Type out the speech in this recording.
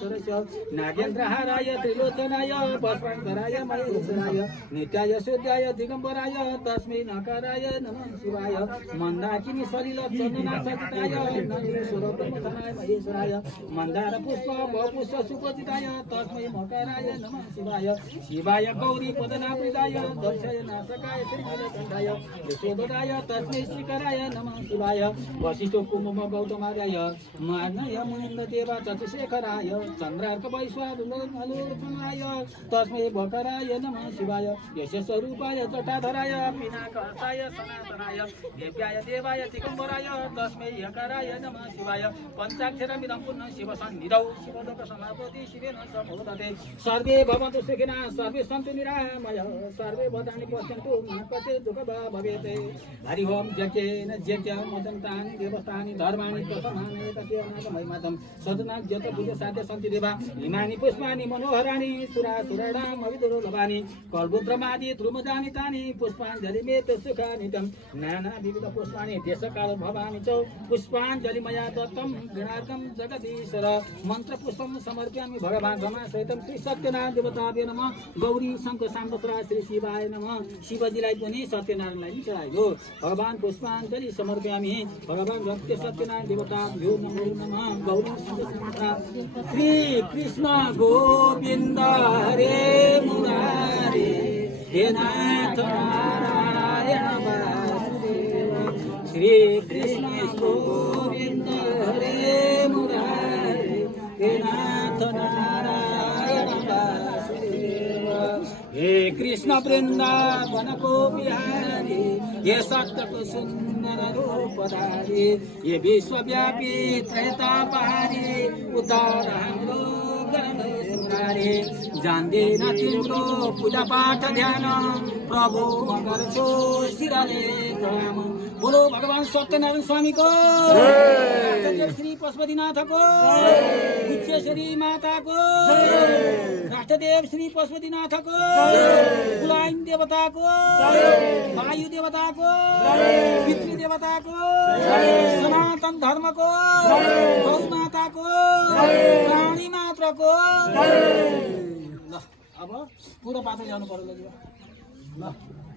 चरस्य नागेन्द्रहाराय त्रिलोचनाय पुष्पांकराय महेश्वराय नित्याय सूर्याय दिगंबराय तस्मै नकाराय नमः शिवाय मंदाकिनी सलिल चंदना सचिताय नंदीश्वर ब्रह्मधनाय महेश्वराय मंदार पुष्प बहुपुष्प सुपतिताय तस्मै मकाराय नमः शिवाय शिवाय गौरी पदनामृताय दर्शय नाशकाय श्रीकंठाय यशोदराय तस्मै श्रीकराय नमः शिवाय वशिष्ठ कुमुम गौतमार्याय मानय मुनिन्द्र देवा चतुशेखराय चंद्रार्क वैश्वानरोचनाय तस्मै बकराय नमः शिवाय यशस्वरूपाय जटाधराय पिनाकहस्ताय सनातनाय देव्याय देवाय दिगंबराय तस्मै यकाराय नमः शिवाय पंचाक्षरमिदं पुनः शिवसन्निधौ शिवलोक समापति शिवेन समोदते सर्वे भवन्तु सुखिनः सर्वे सन्तु निरामय सर्वे भद्राणि पश्यन्तु मा कश्चित् दुःखं भवेत् हरि ओम यज्ञेन यज्ञमदन्तानि देवतानि धर्माणि प्रथमानि तथ्यनाथमहिमातं सदनाथ जत पूज्य साध्य सन्ति देवा इमानि पुष्पाणि मनोहराणि सुरासुराणाम् अविदुर्लभानि कल्बुद्रमादि ध्रुमजानि तानि पुष्पाञ्जलिमेत सुखानितं नाना विविध पुष्पाणि देशकाल भवानि च पुष्पाञ्जलिमया दत्तं गृणार्थं जगदीश्वर मन्त्रपुष्पं समर्पयामि भगवान् रमासहितं श्री सत्यनारायण देवताभ्यो नमः गौरी शङ्ख साम्बसरा श्री शिवाय नमः शिवजीलाई पनि सत्यनारायणलाई पनि चढायो भगवान् पुष्पाञ्जलि समर्पयामि भगवान् सत्य सत्यनारायण देवताभ्यो नमो नमः गौरी शङ्ख श्री कृष्ण गोविन्द हरे मुरारे हे नाथ नारायण वासुदेव श्री कृष्ण गोविन्द हरे मुरारे हे नाथ नारायण वासुदेव हे कृष्ण वृन्दावन को बिहारी हे सत्यको सुन्दर रूपधारी हे विश्वव्यापी त्रैतापहारी उद्धार हाम्रो गणेशमुरारी जान्दैन तिम्रो पूजा पाठ ध्यान प्रभु म गर्छु शिरले प्रणाम बोलो भगवान सत्यनारायण स्वामीको श्री पशुपतिनाथको विश्वेश्वरी माताको राष्ट्रदेव श्री पशुपतिनाथको कुलाइन देवताको वायु देवताको पितृ देवताको सनातन धर्मको गौ माताको प्राणी मात्रको ल अब पुरो पात्र जानु पर्यो ल